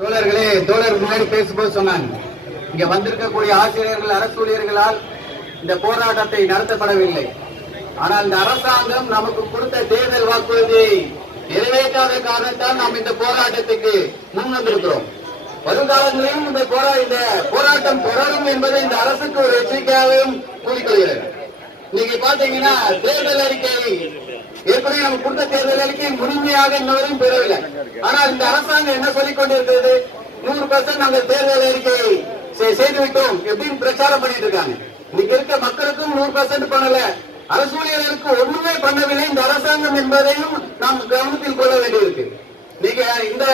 தோழர்களே, தோழர் முன்னாடி பேசும்போது சொன்னாங்க, இங்க வந்திருக்கக்கூடிய ஆசிரியர்கள் அரசு ஊழியர்களால் இந்த போராட்டத்தை நடத்தப்படவில்லை. ஆனால் இந்த அரசாங்கம் நமக்கு கொடுத்த தேர்தல் வாக்குறுதியை நிறைவேற்றாத காரணத்தால் நாம் இந்த போராட்டத்துக்கு முன் வந்திருக்கிறோம். வருங்காலங்களிலும் இந்த போராட்டம் தொடரும் என்பதை இந்த அரசுக்கு ஒரு எச்சரிக்கையாகவும் கூறிக்கொள்கிறது. நீங்க பாத்தீங்கன்னா தேர்தல் அறிக்கை ஏற்கனவே நம்ம கொடுத்த தேர்தல் அறிக்கை முழுமையாக இன்னவரையும் பெறவில்லை. ஆனால் இந்த அரசாங்கம் என்ன சொல்லிக் கொண்டிருக்கிறது, 100% நாங்கள் தேர்தல் அறிக்கையை செய்துவிட்டோம் எப்படின்னு பிரச்சாரம் பண்ணிட்டு இருக்காங்க. இன்னைக்கு இருக்க மக்களுக்கும் 100% பண்ணல, அரசு ஊழியர்களுக்கு ஒண்ணுமே பண்ணவில்லை இந்த அரசாங்கம் என்பதையும் நாம் கவனத்தில் கொள்ள வேண்டியிருக்கு. நீங்க இந்த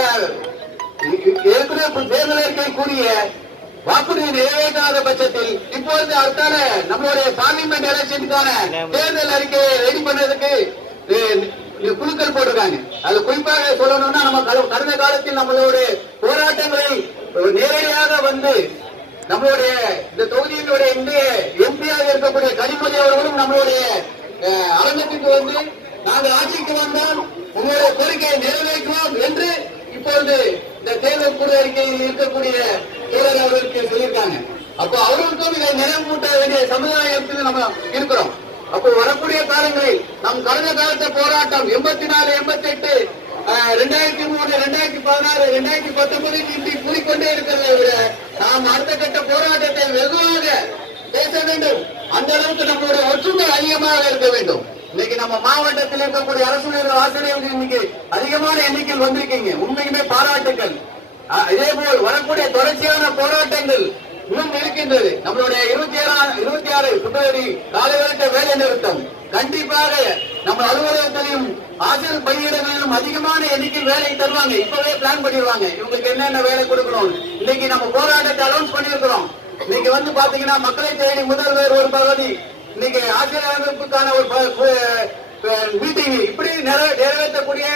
ஏற்கனவே தேர்தல் அறிக்கை கூறிய வாக்குறுதி நிறைவேற்றாத பட்சத்தில் இப்பொழுது அடுத்தால நம்மளுடைய பார்லிமெண்ட் எலெக்ஷனுக்கான தேர்தல் அறிக்கையை ரெடி பண்ணதுக்கு குழுக்கள் போட்டிருக்காங்க. அது குறிப்பாக சொல்லணும்னா நம்ம கடந்த காலத்தில் நம்மளுடைய போராட்டங்களை நேரடியாக வந்து நம்மளுடைய இந்த தொகுதியினுடைய இந்திய எம்பியாக இருக்கக்கூடிய கனிமொழி அவர்களும் நம்மளுடைய அரங்கத்துக்கு வந்து நாங்கள் ஆட்சிக்கு வந்தால் உங்களுடைய கோரிக்கையை நிறைவேற்றுவோம் என்று இப்பொழுது இந்த தேர்தல் குழு அறிக்கையில் இருக்கக்கூடிய தோழர் அவர்களுக்கு சொல்லியிருக்காங்க. அப்போ அவர்களுக்கும் இதை நினைவூட்ட வேண்டிய சமுதாயத்தில் நம்ம இருக்கிறோம். அப்போ வரக்கூடிய காலங்களில் நம் கடந்த காலத்த போராட்டம் 84, 88, 2003, 2016, 2019 இப்படி கூறிக்கொண்டே இருக்கிறதை விட நாம் அடுத்த கட்ட போராட்டத்தை வெகுவாக பேச வேண்டும். அந்த அளவுக்கு நம்மளுடைய ஒற்றுமை அதிகமாக இருக்க வேண்டும். இன்னைக்கு நம்ம மாவட்டத்தில் இருக்கக்கூடிய அரசு ஆசிரியர்கள் இன்னைக்கு அதிகமான எண்ணிக்கையில் வந்திருக்கீங்க, உண்மையுமே பாராட்டுக்கள். இதே போல் வரக்கூடிய தொடர்ச்சியான போராட்டங்கள் இன்னும் இருக்கின்றது. நம்மளுடைய 26 பிப்ரவரி காலைவரட்ட வேலை நிறுத்தம் கண்டிப்பாக நம்ம அலுவலகத்திலும் ஆசிரியர் பணியிடங்களிலும் அதிகமான எண்ணிக்கையில் வேலை தருவாங்க. இப்பவே பிளான் பண்ணிடுவாங்க இவங்களுக்கு என்னென்ன வேலை கொடுக்கணும். இன்னைக்கு நம்ம போராட்டத்தை அனௌன்ஸ் பண்ணிருக்கிறோம். இன்னைக்கு வந்து பாத்தீங்கன்னா மக்களை தேடி முதல்வர் ஒரு பகுதி, இன்னைக்கு ஆசிரியர் அமைப்புக்கான ஒரு மீட்டிங் இப்படி நிறைவேற்றக்கூடிய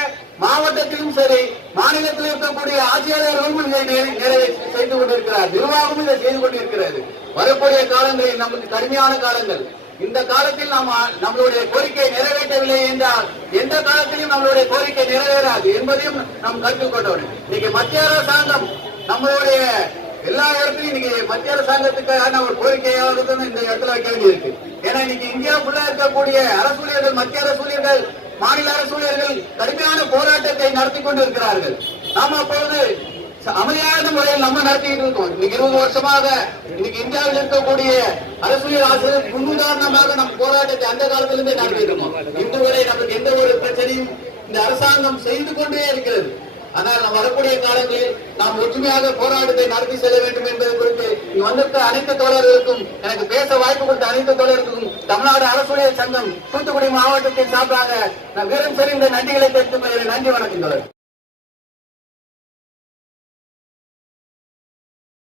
மாவட்டத்திலும் சரி மாநிலத்தில் இருக்கக்கூடிய ஆட்சியாளர்களும் இதை செய்து கொண்டிருக்கிறார், நிர்வாகமும் இதை செய்து கொண்டிருக்கிறது. வரக்கூடிய காலங்களில் நமக்கு கடுமையான காலங்கள். இந்த காலத்தில் நம்மளுடைய கோரிக்கை நிறைவேற்றவில்லை என்றால் எந்த காலத்திலும் நம்மளுடைய கோரிக்கை நிறைவேறாது என்பதையும் நாம் கருத்தில் கொண்டோம். இன்னைக்கு மத்திய அரசாங்கம் நம்மளுடைய எல்லா இடத்துலையும் இன்னைக்கு மத்திய அரசாங்கத்துக்கான ஒரு கோரிக்கையாக இந்த இடத்துல வைக்க வேண்டியிருக்கு. ஏன்னா இன்னைக்கு இந்தியா ஃபுல்லா இருக்கக்கூடிய அரசு ஊழியர்கள், மத்திய அரசு ஊழியர்கள், மாநில அரசு ஊழியர்கள் கடுமையான போராட்டத்தை நடத்தி கொண்டிருக்கிறார்கள். நாம அப்பொழுது அமைதியான முறையில் நம்ம நடத்திட்டு இருக்கோம். இன்னைக்கு 20 வருஷமாக இன்னைக்கு இந்தியாவில் இருக்கக்கூடிய அரசு ஊழியர் ஆசிரியர் முன்னுதாரணமாக நம்ம போராட்டத்தை அந்த காலத்திலிருந்தே நடத்திட்டு இருக்கோம். இன்று வரை நமக்கு எந்த ஒரு பிரச்சனையும் இந்த அரசாங்கம் செய்து கொண்டே இருக்கிறது. ஆனால் நாம் வரக்கூடிய காலங்களில் நாம் ஒற்றுமையாக போராட்டத்தை நடத்தி செல்ல வேண்டும் என்பது குறித்து வந்திருக்க அனைத்து தோழர்களுக்கும், எனக்கு பேச வாய்ப்பு கொடுத்த அனைத்து தோழர்களுக்கும் தமிழ்நாடு அரசு ஊழியர் சங்கம் தூத்துக்குடி மாவட்டத்தின் சார்பாக நான் வீரம் செறிந்த நன்றிகளை தெரிவித்து நன்றி வணக்கம் தோழர்.